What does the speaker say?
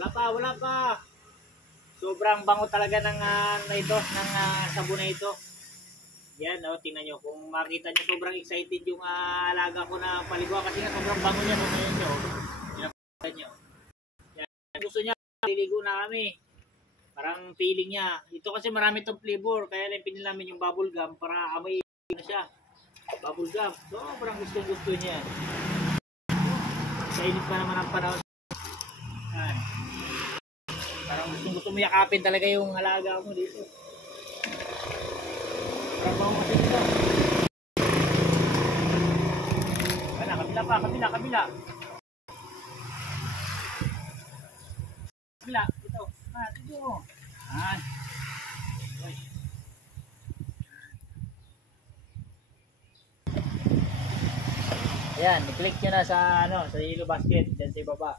Wala pa. Sobrang bango talaga ng sabon na ito. Yan, tingnan nyo. Kung makita nyo, sobrang excited yung alaga ko na paliguan kasi nga sobrang bango niya. Ngayon nyo. Pinakita nyo. Yan. Gusto niya, liligo na kami. Parang feeling niya. Ito kasi marami itong flavor. Kaya lang pinili namin yung bubble gum para amoy na siya. Bubble gum. Sobrang gusto niya. Sa init pa naman ang panahon. Yan. Parang gusto mo yakapin talaga yung alaga mo dito. Parang bango kasi nila. Kabila pa, kabila. Kabila, ito. Ito. Ayan, i-click nyo na sa yellow basket dyan sa baba.